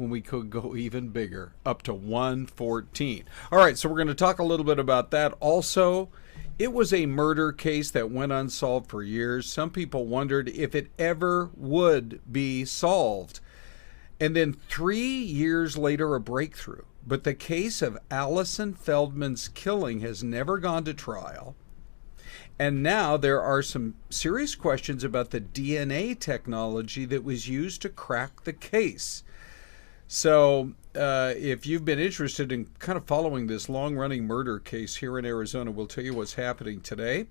when we could go even bigger, up to 114. All right, so we're going to talk a little bit about that. Also, it was a murder case that went unsolved for years. Some people wondered if it ever would be solved. And then 3 years later, a breakthrough. But the case of Allison Feldman's killing has never gone to trial. And now there are some serious questions about the DNA technology that was used to crack the case. So if you've been interested in kind of following this long-running murder case here in Arizona, we'll tell you what's happening today.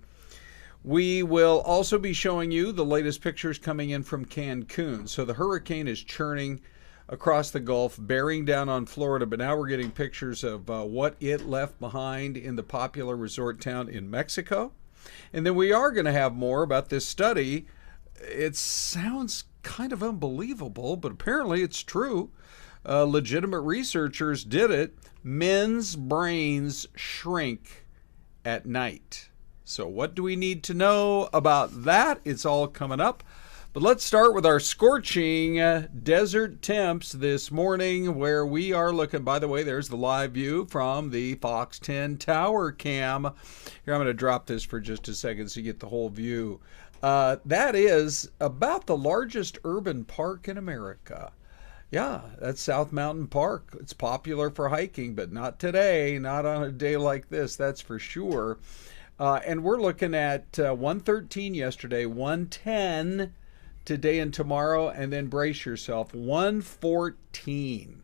We will also be showing you the latest pictures coming in from Cancun. So the hurricane is churning across the Gulf, bearing down on Florida, but now we're getting pictures of what it left behind in the popular resort town in Mexico. And then we are going to have more about this study. It sounds kind of unbelievable, but apparently it's true. Legitimate researchers did it. Men's brains shrink at night. So what do we need to know about that? It's all coming up. But let's start with our scorching desert temps this morning, where we are looking. By the way, there's the live view from the Fox 10 tower cam. Here, I'm going to drop this for just a second so you get the whole view. That is about the largest urban park in America. Yeah, that's South Mountain Park. It's popular for hiking, but not today, not on a day like this, that's for sure. And we're looking at 113 yesterday, 110 today and tomorrow, and then brace yourself, 114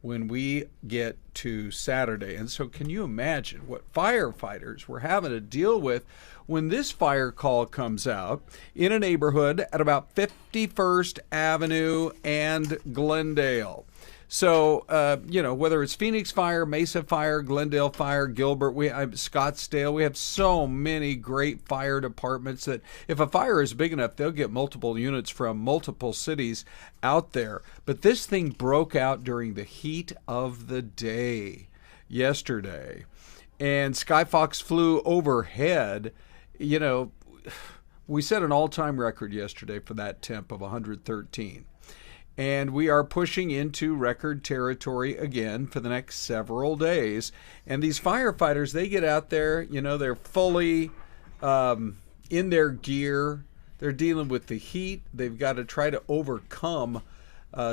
when we get to Saturday. And so can you imagine what firefighters were having to deal with when this fire call comes out in a neighborhood at about 51st Avenue and Glendale? So, whether it's Phoenix Fire, Mesa Fire, Glendale Fire, Gilbert, Scottsdale, we have so many great fire departments that if a fire is big enough, they'll get multiple units from multiple cities out there. But this thing broke out during the heat of the day yesterday. And Skyfox flew overhead. You know, we set an all-time record yesterday for that temp of 113. And we are pushing into record territory again for the next several days. And these firefighters, they get out there, they're fully in their gear. They're dealing with the heat. They've got to try to overcome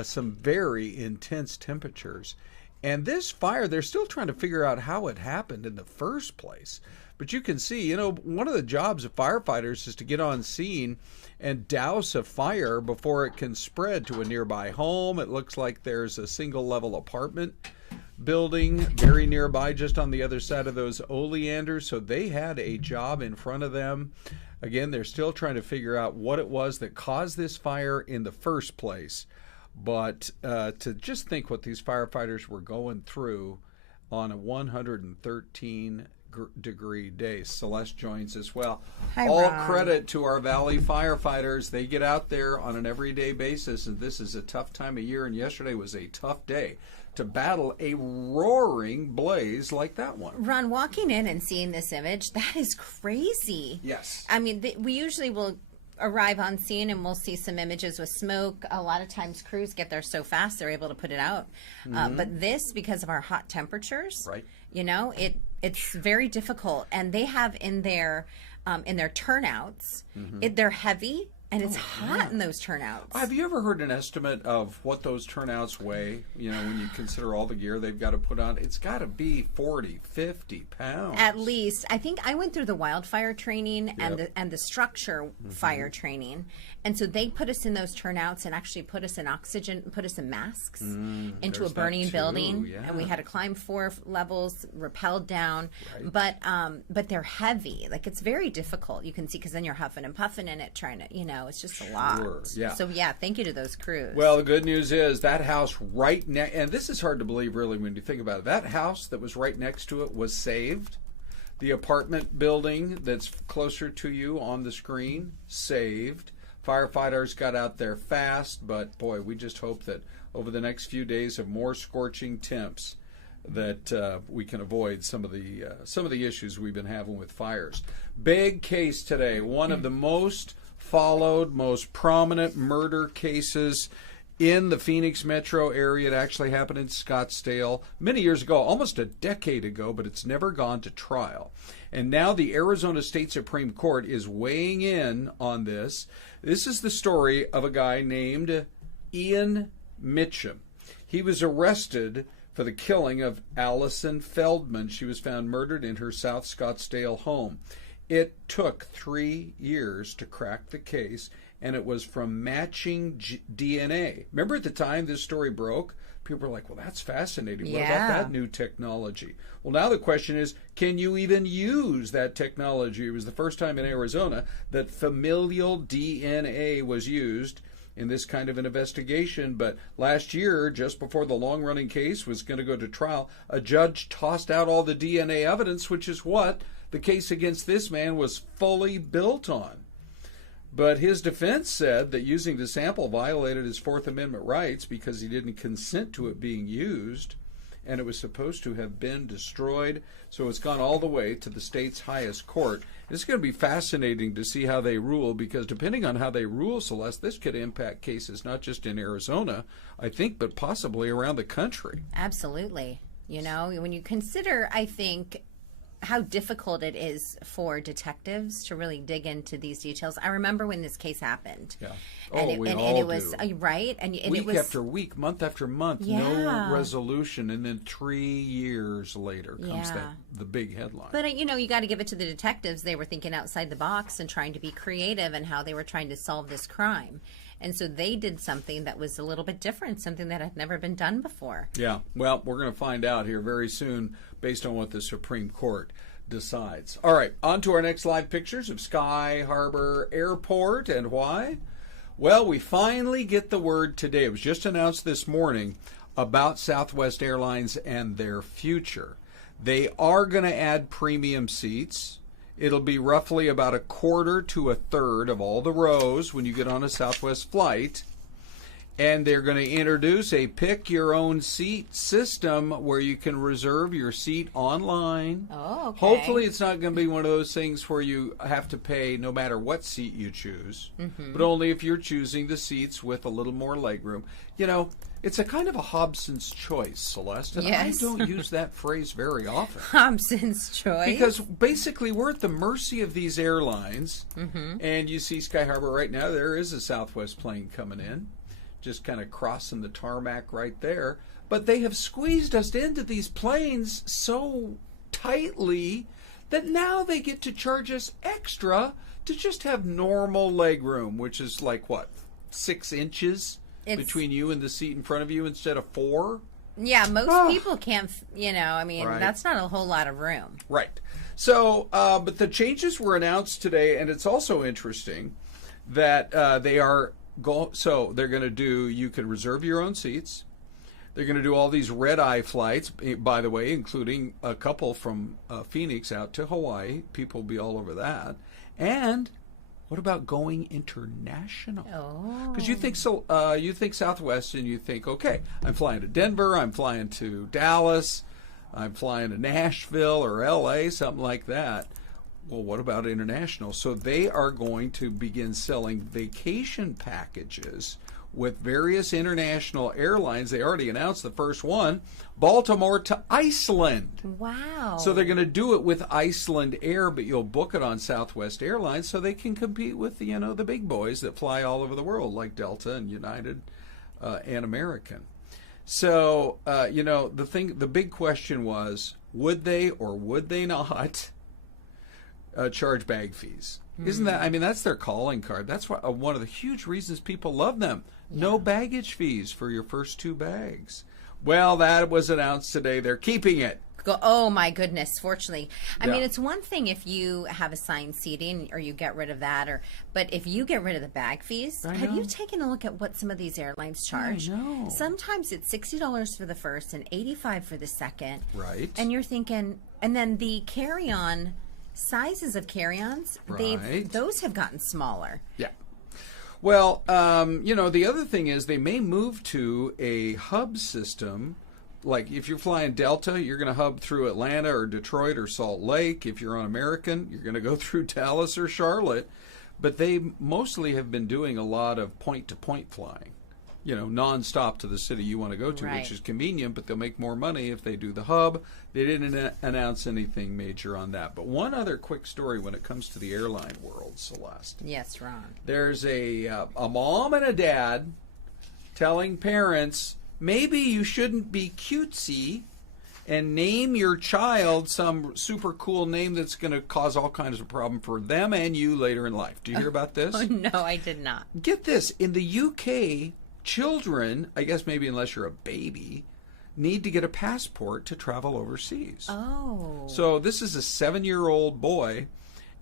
some very intense temperatures. And this fire, they're still trying to figure out how it happened in the first place. But you can see, one of the jobs of firefighters is to get on scene and douse a fire before it can spread to a nearby home. It looks like there's a single-level apartment building very nearby, just on the other side of those oleanders. So they had a job in front of them. Again, they're still trying to figure out what it was that caused this fire in the first place. But to just think what these firefighters were going through on a 113-degree day. Celeste joins as well. Hi, All Ron. credit to our Valley firefighters. They get out there on an everyday basis, and this is a tough time of year, and yesterday was a tough day to battle a roaring blaze like that one. Ron, walking in and seeing this image, that is crazy. Yes. I mean, we usually will arrive on scene and we'll see some images with smoke. A lot of times crews get there so fast they're able to put it out. But this, because of our hot temperatures, right? It's very difficult. And they have in their turnouts, they're heavy. And it's hot in those turnouts. Have you ever heard an estimate of what those turnouts weigh? When you consider all the gear they've got to put on, it's got to be 40, 50 pounds. At least. I think I went through the wildfire training and the structure fire training. And so they put us in those turnouts and actually put us in oxygen, put us in masks into a burning building. Yeah. And we had to climb 4 levels, rappelled down. Right. But they're heavy. Like, it's very difficult. You can see, because then you're huffing and puffing in it, trying to, it's just a lot. Yeah. So, thank you to those crews. Well, the good news is that house right next, and this is hard to believe really when you think about it, that house that was right next to it was saved. The apartment building that's closer to you on the screen, saved. Firefighters got out there fast, but boy, we just hope that over the next few days of more scorching temps that we can avoid some of the issues we've been having with fires. Big case today, one of the most followed, most prominent murder cases in the Phoenix metro area. It actually happened in Scottsdale many years ago, almost a decade ago, but it's never gone to trial. And now the Arizona State Supreme Court is weighing in on this. This is the story of a guy named Ian Mitchum. He was arrested for the killing of Allison Feldman. She was found murdered in her South Scottsdale home. It took 3 years to crack the case, and it was from matching DNA. Remember at the time this story broke? People were like, well, that's fascinating. What about that new technology? Well, now the question is, can you even use that technology? It was the first time in Arizona that familial DNA was used in this kind of an investigation. But last year, just before the long-running case was going to go to trial, a judge tossed out all the DNA evidence, which is what the case against this man was fully built on. But his defense said that using the sample violated his Fourth Amendment rights because he didn't consent to it being used, and it was supposed to have been destroyed. So it's gone all the way to the state's highest court. It's going to be fascinating to see how they rule, because depending on how they rule, Celeste, this could impact cases not just in Arizona, I think, but possibly around the country. Absolutely. You know, when you consider, I think, how difficult it is for detectives to really dig into these details. I remember when this case happened. Yeah. And it was right. And week it was after week, month after month, no resolution, and then 3 years later comes the big headline. But you know, you got to give it to the detectives. They were thinking outside the box and trying to be creative in how they were trying to solve this crime. And so they did something that was a little bit different, something that had never been done before. Yeah. Well, we're going to find out here very soon based on what the Supreme Court decides. All right, on to our next live pictures of Sky Harbor Airport. And why? Well, we finally get the word today. It was just announced this morning about Southwest Airlines and their future. They are going to add premium seats. It'll be roughly about a quarter to a third of all the rows when you get on a Southwest flight. And they're going to introduce a pick-your-own-seat system where you can reserve your seat online. Oh, okay. Hopefully it's not going to be one of those things where you have to pay no matter what seat you choose, but only if you're choosing the seats with a little more legroom. You know, it's a kind of a Hobson's choice, Celeste, and I don't use that phrase very often. Hobson's choice? Because basically we're at the mercy of these airlines, and you see Sky Harbor right now, there is a Southwest plane coming in, just kind of crossing the tarmac right there. But they have squeezed us into these planes so tightly that now they get to charge us extra to just have normal legroom, which is like, what, 6 inches between you and the seat in front of you instead of 4? Yeah, most people can't, you know, I mean, that's not a whole lot of room. Right. So, but the changes were announced today, and it's also interesting that they are so they're going to do, you can reserve your own seats. They're going to do all these red-eye flights, by the way, including a couple from Phoenix out to Hawaii. People will be all over that. And what about going international? Oh. Because you think Southwest, and you think, okay, I'm flying to Denver, I'm flying to Dallas, I'm flying to Nashville or L.A., something like that. Well, what about international? So they are going to begin selling vacation packages with various international airlines. They already announced the first one, Baltimore to Iceland. Wow. So they're going to do it with Iceland Air, but you'll book it on Southwest Airlines so they can compete with, you know, the big boys that fly all over the world like Delta and United and American. So, you know, the big question was, would they or would they not charge bag fees? Isn't that, I mean, that's their calling card. That's why, one of the huge reasons people love them. No baggage fees for your first 2 bags. Well, that was announced today. They're keeping it. Oh, my goodness, fortunately. I mean, it's one thing if you have assigned seating or you get rid of that, but if you get rid of the bag fees, have you taken a look at what some of these airlines charge? I know. Sometimes it's $60 for the first and $85 for the second. Right. And you're thinking, and then the carry-on sizes of carry-ons, those have gotten smaller. Yeah. Well, you know, the other thing is they may move to a hub system. Like if you're flying Delta, you're going to hub through Atlanta or Detroit or Salt Lake. If you're on American, you're going to go through Dallas or Charlotte. But they mostly have been doing a lot of point-to-point flying. nonstop to the city you want to go to, Right. which is convenient, but they'll make more money if they do the hub. They didn't announce anything major on that. But one other quick story when it comes to the airline world, Celeste. Yes, Ron. There's a mom and a dad telling parents, maybe you shouldn't be cutesy and name your child some super cool name that's going to cause all kinds of problem for them and you later in life. Do you hear about this? Oh, no, I did not. Get this. In the UK, children, I guess maybe unless you're a baby, need to get a passport to travel overseas. Oh. So this is a 7-year-old boy,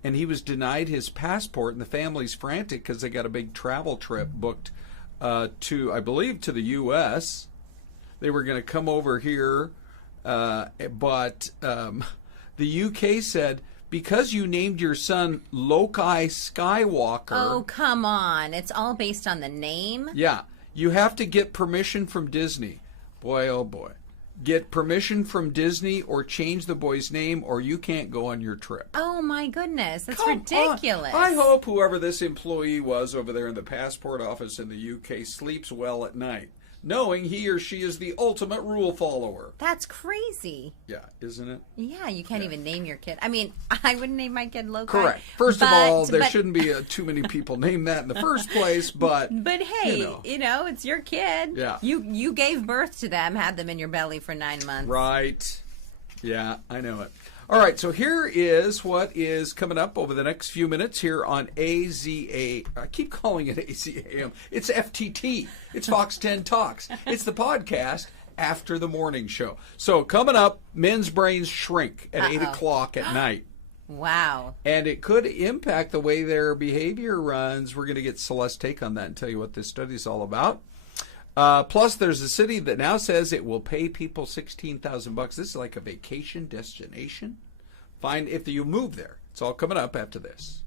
and he was denied his passport, and the family's frantic because they got a big travel trip booked to, I believe, to the U.S. They were going to come over here, but the UK said, because you named your son Loki Skywalker. Oh, come on. It's all based on the name? Yeah. You have to get permission from Disney. Boy, oh boy. Get permission from Disney or change the boy's name or you can't go on your trip. Oh, my goodness. That's Come ridiculous. on. I hope whoever this employee was over there in the passport office in the UK sleeps well at night, knowing he or she is the ultimate rule follower. That's crazy. Yeah, isn't it? Yeah, you can't even name your kid. I mean, I wouldn't name my kid Loki. Correct. First of all, there shouldn't be too many people named that in the first place, but hey, it's your kid. Yeah. You gave birth to them, had them in your belly for 9 months. Right. Yeah, I know it. All right, so here is what is coming up over the next few minutes here on AZA. I keep calling it AZAM. It's FTT. It's Fox 10 Talks. It's the podcast after the morning show. So coming up, men's brains shrink at 8 o'clock at night. Wow. And it could impact the way their behavior runs. We're going to get Celeste's take on that and tell you what this study is all about. Plus, there's a city that now says it will pay people $16,000. This is like a vacation destination. Find if you move there. It's all coming up after this.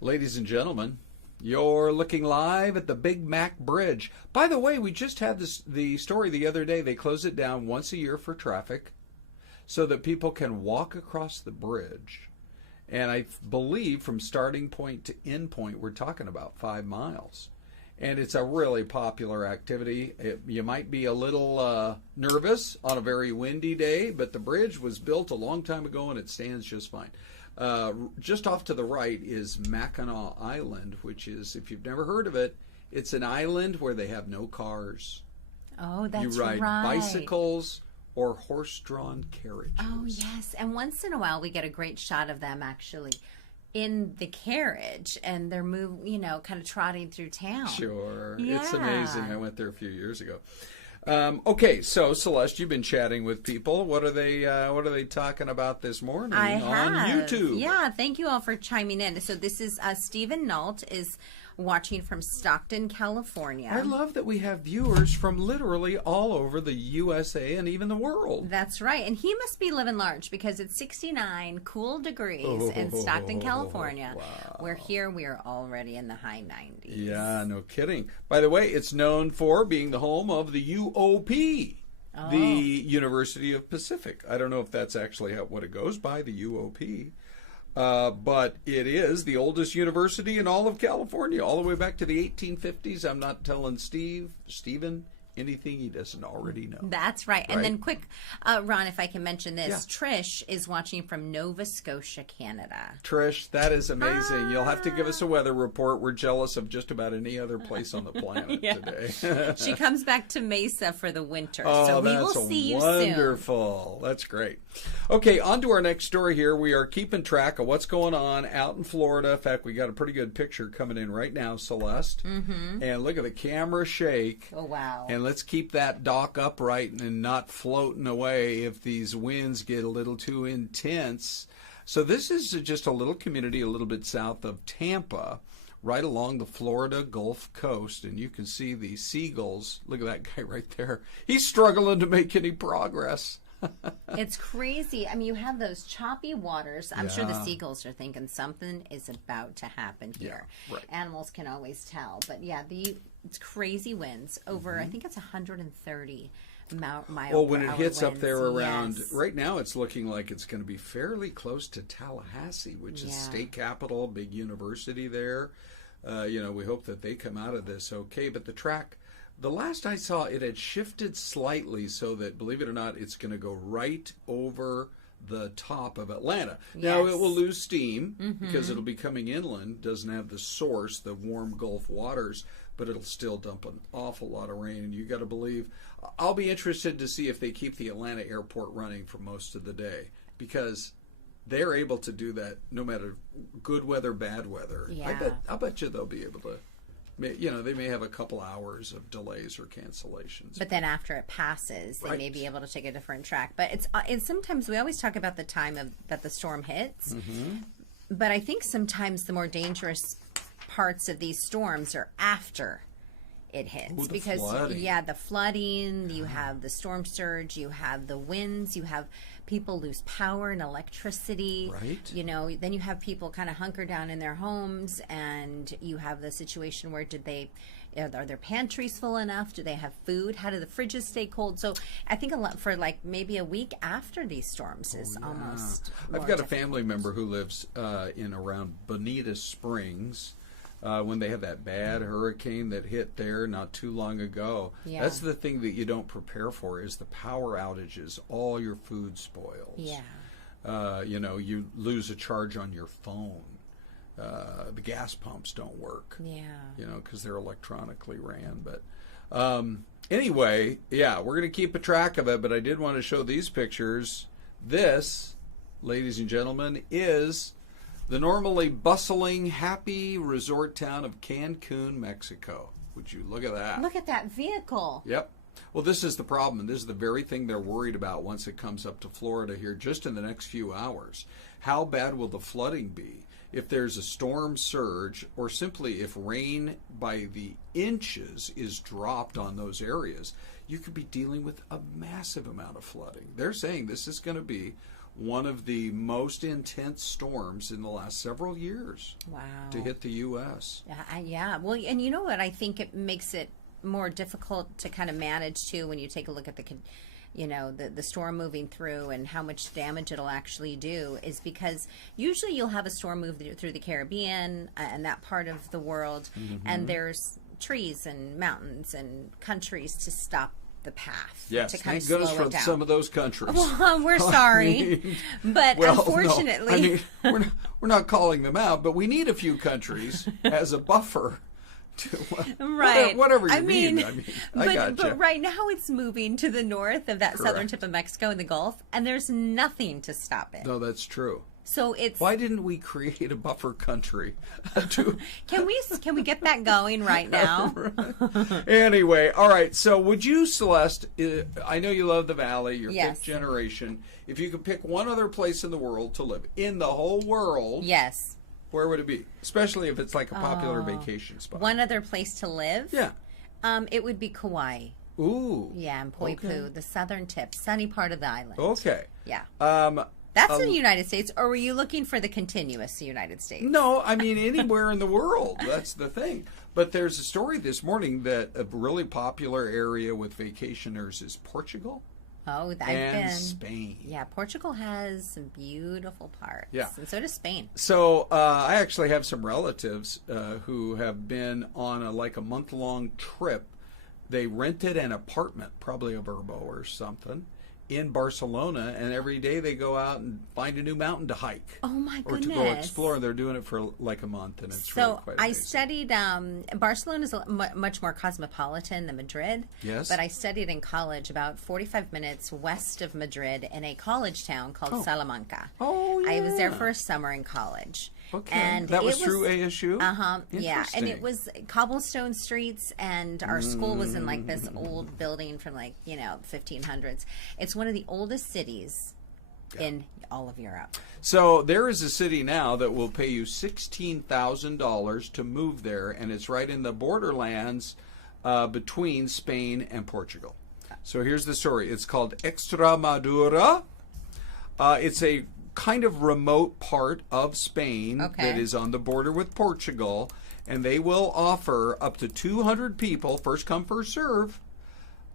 Ladies and gentlemen, you're looking live at the Big Mac Bridge. By the way, we just had the story the other day. They close it down once a year for traffic so that people can walk across the bridge. And I believe from starting point to end point, we're talking about 5 miles. And it's a really popular activity. You might be a little nervous on a very windy day, but the bridge was built a long time ago and it stands just fine. Just off to the right is Mackinac Island, which is, if you've never heard of it, it's an island where they have no cars. Oh, that's You ride right. bicycles or horse-drawn carriages. Oh, yes. And once in a while, we get a great shot of them actually in the carriage, and they're kind of trotting through town. Sure. Yeah. It's amazing. I went there a few years ago. Okay, so Celeste, you've been chatting with people. What are they talking about this morning on YouTube? Yeah, thank you all for chiming in. So this is Stephen Nault is watching from Stockton, California. I love that we have viewers from literally all over the USA and even the world. That's right. And he must be living large because it's 69 cool degrees in Stockton, California. Wow. Where here we are already in the high 90s. Yeah, no kidding. By the way, it's known for being the home of the UOP, the University of Pacific. I don't know if that's actually what it goes by, the UOP. But it is the oldest university in all of California, all the way back to the 1850s. I'm not telling Stephen anything he doesn't already know. That's right. And then quick, Ron, if I can mention this, Yeah. Trish is watching from Nova Scotia, Canada. Trish, that is amazing. You'll have to give us a weather report. We're jealous of just about any other place on the planet today. She comes back to Mesa for the winter, Oh, so we that's will see you soon. wonderful. That's great. Okay, on to our next story here. We are keeping track of what's going on out in Florida. In fact, we got a pretty good picture coming in right now, Celeste. Mm-hmm. And look at the camera shake. Oh, wow. And let's keep that dock upright and not floating away if these winds get a little too intense. So this is just a little community a little bit south of Tampa, right along the Florida Gulf Coast. And you can see the seagulls. Look at that guy right there. He's struggling to make any progress. It's crazy. I mean, you have those choppy waters. I'm sure the Yeah. seagulls are thinking something is about to happen here. Yeah, right. Animals can always tell. But yeah, it's crazy winds over, I think it's 130 mile Well, when per it hour hits up winds. there around, Yes. right now it's looking like it's going to be fairly close to Tallahassee, which is state capital, big university there. We hope that they come out of this okay. But the track, the last I saw, it had shifted slightly so that, believe it or not, it's going to go right over the top of Atlanta. Now, it will lose steam because it'll be coming inland, doesn't have the source, the warm Gulf waters, but it'll still dump an awful lot of rain. And you got to believe, I'll be interested to see if they keep the Atlanta airport running for most of the day, because they're able to do that no matter good weather, bad weather. Yeah. I'll bet you they'll be able to. They may have a couple hours of delays or cancellations. But then after it passes, they may be able to take a different track. But it's sometimes we always talk about the time that the storm hits. Mm-hmm. But I think sometimes the more dangerous parts of these storms are after it hits. Because flooding. the flooding, you have the storm surge, you have the winds, you have people lose power and electricity. Right. Then you have people kind of hunker down in their homes, and you have the situation where are their pantries full enough? Do they have food? How do the fridges stay cold? So I think a lot for maybe a week after these storms is almost. I've got a family member who lives in around Bonita Springs. When they had that bad hurricane that hit there not too long ago. Yeah. That's the thing that you don't prepare for, is the power outages. All your food spoils. Yeah. You lose a charge on your phone. The gas pumps don't work. Yeah. Because they're electronically ran. But anyway, we're going to keep a track of it, but I did want to show these pictures. This, ladies and gentlemen, is the normally bustling, happy resort town of Cancun, Mexico. Would you look at that? Look at that vehicle. Yep. Well, this is the problem. This is the very thing they're worried about once it comes up to Florida here just in the next few hours. How bad will the flooding be if there's a storm surge, or simply if rain by the inches is dropped on those areas? You could be dealing with a massive amount of flooding. They're saying this is going to be one of the most intense storms in the last several years. Wow. To hit the U.S. Yeah. Well, and you know what? I think it makes it more difficult to kind of manage too when you take a look at the storm moving through and how much damage it'll actually do, is because usually you'll have a storm move through the Caribbean and that part of the world, and there's trees and mountains and countries to stop the path. Yes, to kind thank of goodness slow for it down. some of those countries. Well, we're sorry, but unfortunately, no. we're not calling them out, but we need a few countries as a buffer Right. Whatever you mean. I gotcha. But right now it's moving to the north of that Correct. southern tip of Mexico in the Gulf, and there's nothing to stop it. No, that's true. So it's Why didn't we create a buffer country? Can we get that going right now? Anyway, all right. So would you, Celeste, I know you love the Valley, you're Yes. fifth generation. If you could pick one other place in the world to live, in the whole world, Yes. where would it be? Especially if it's like a popular vacation spot. One other place to live? Yeah. It would be Kauai. Ooh. Yeah, and Poipu, the southern tip, sunny part of the island. Okay. Yeah. Um, That's in the United States, or were you looking for the continuous United States? No, I mean anywhere in the world. That's the thing. But there's a story this morning that a really popular area with vacationers is Portugal Oh, I've and been. Spain. Yeah, Portugal has some beautiful parts. Yeah. And so does Spain. So I actually have some relatives who have been on a month-long trip. They rented an apartment, probably a Verbo or something, in Barcelona, and every day they go out and find a new mountain to hike. Oh my Or goodness. to go explore. They're doing it for like a month, and it's really So quite I amazing. studied, Barcelona is much more cosmopolitan than Madrid. Yes. But I studied in college about 45 minutes west of Madrid in a college town called Salamanca. Oh, yeah. I was there for a summer in college. Okay. And that was it through ASU? Uh-huh. Yeah. And Interesting. it was cobblestone streets, and our school was in like this old building from 1500s. It's one of the oldest cities in all of Europe. So there is a city now that will pay you $16,000 to move there, and it's right in the borderlands between Spain and Portugal. So here's the story. It's called Extremadura. It's a kind of remote part of Spain that is on the border with Portugal, and they will offer up to 200 people, first come, first serve,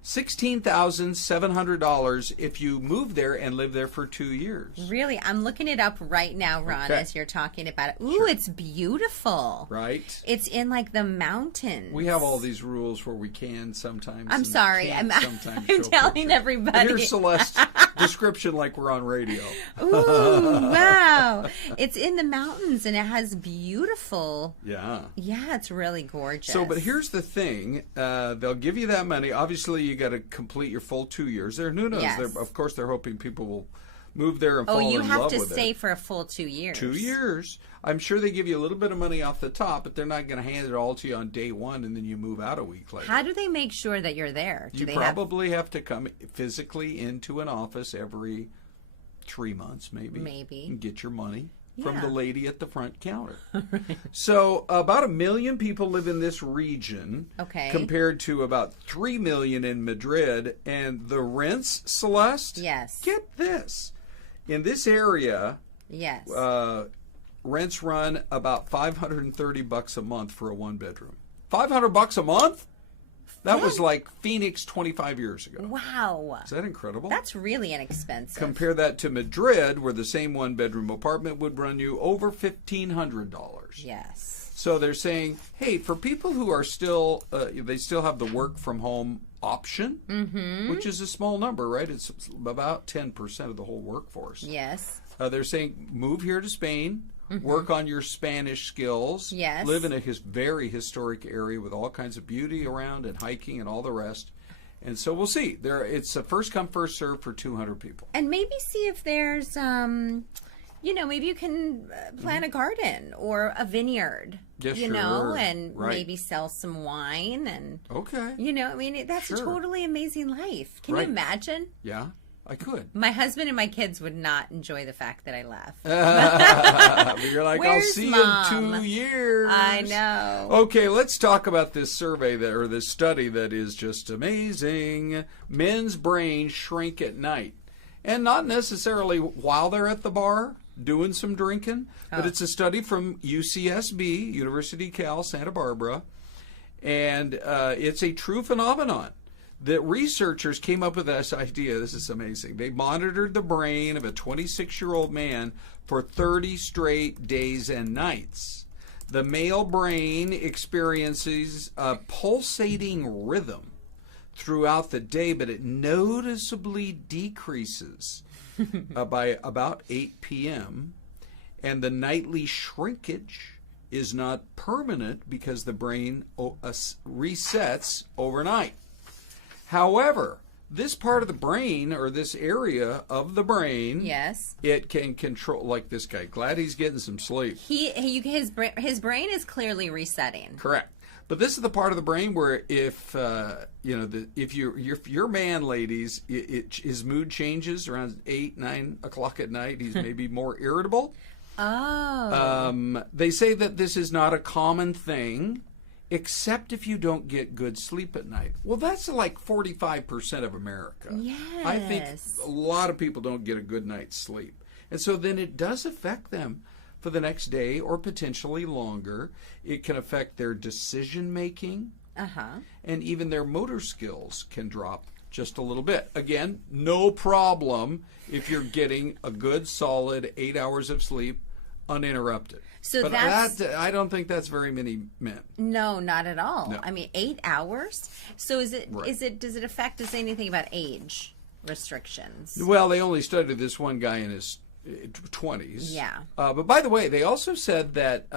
$16,700 if you move there and live there for 2 years. Really? I'm looking it up right now, Ron, Okay. as you're talking about it. Ooh, it's beautiful. Right? It's in the mountains. We have all these rules where we can sometimes. I'm and sorry. can't I'm sometimes I'm show telling pictures. everybody. Here's Celeste's description like we're on radio. Ooh, wow. It's in the mountains, and it has beautiful. Yeah. Yeah, it's really gorgeous. So, but here's the thing. They'll give you that money. Obviously, you got to complete your full 2 years. There, who knows? Yes. Of course, they're hoping people will move there and fall you in have love to with stay it. for a full 2 years. 2 years. I'm sure they give you a little bit of money off the top, but they're not going to hand it all to you on day one, and then you move out a week later. How do they make sure that you're there? Do You they probably have to come physically into an office every 3 months, maybe. Maybe. And get your money from Yeah. the lady at the front counter. So about 1 million people live in this region. Okay. Compared to about 3 million in Madrid. And the rents, Celeste? Yes. Get this. In this area, Yes. rents run about $530 a month for a one-bedroom. $500 a month? That was like Phoenix 25 years ago. Wow. Is that incredible? That's really inexpensive. Compare that to Madrid, where the same one-bedroom apartment would run you over $1,500. Yes. So they're saying, hey, for people who are still, they still have the work-from-home option, which is a small number, right? It's about 10% of the whole workforce. Yes. They're saying, move here to Spain, work on your Spanish skills, Yes. live in a very historic area with all kinds of beauty around and hiking and all the rest. And so we'll see. It's a first come, first serve for 200 people. And maybe see if there's, maybe you can plant a garden or a vineyard. Yeah, you sure. know, and Right. maybe sell some wine and. Okay. That's a Sure. totally amazing life. Can Right. you imagine? Yeah, I could. My husband and my kids would not enjoy the fact that I left. But you're like, I'll Where's see Mom? you in 2 years. I know. Okay, let's talk about this survey or this study that is just amazing. Men's brains shrink at night. And not necessarily while they're at the bar doing some drinking, but it's a study from UCSB, University Cal Santa Barbara, and it's a true phenomenon. The researchers came up with this idea. This is amazing. They monitored the brain of a 26-year-old man for 30 straight days and nights. The male brain experiences a pulsating rhythm throughout the day, but it noticeably decreases by about 8 p.m., and the nightly shrinkage is not permanent because the brain resets overnight. However, this part of the brain, or this area of the brain, yes, it can control, like this guy. Glad he's getting some sleep. His brain is clearly resetting. Correct. But this is the part of the brain where if if your man, ladies, his mood changes around 8, 9 o'clock at night. He's maybe more irritable. Oh. They say that this is not a common thing, except if you don't get good sleep at night. Well, that's like 45% of America. Yes. I think a lot of people don't get a good night's sleep. And so then it does affect them for the next day or potentially longer. It can affect their decision making. And even their motor skills can drop just a little bit. Again, no problem if you're getting a good solid 8 hours of sleep uninterrupted. So but I don't think that's very many men. No, not at all. No. I mean, 8 hours. So is it? Right. Does it affect us anything about age restrictions? Well, they only studied this one guy in his 20s. Yeah. But by the way, they also said that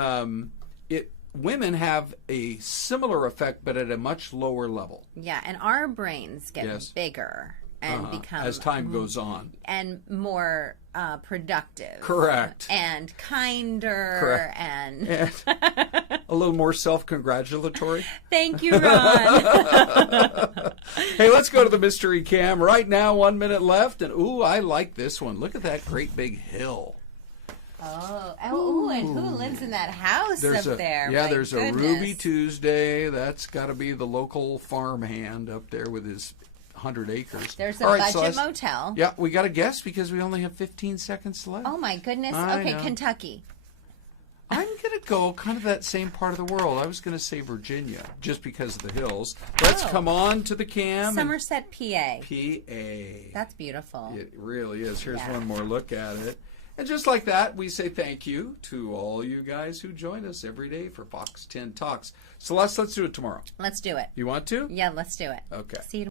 women have a similar effect, but at a much lower level. Yeah, and our brains get bigger and become, as time goes on, and more productive. Correct. And kinder. Correct. And a little more self-congratulatory. Thank you, Ron. Hey, let's go to the mystery cam right now. 1 minute left, and ooh, I like this one. Look at that great big hill. Oh, and who lives in that house up there? Yeah, My there's goodness. a Ruby Tuesday. That's got to be the local farmhand up there with his 100 acres. There's a budget motel. Yeah, we got to guess because we only have 15 seconds left. Oh, my goodness. I Okay, know. Kentucky. I'm going to go kind of that same part of the world. I was going to say Virginia just because of the hills. Let's come on to the cam. Somerset, PA. PA. That's beautiful. It really is. Here's one more look at it. And just like that, we say thank you to all you guys who join us every day for Fox 10 Talks. Celeste, let's do it tomorrow. Let's do it. You want to? Yeah, let's do it. Okay. See you tomorrow.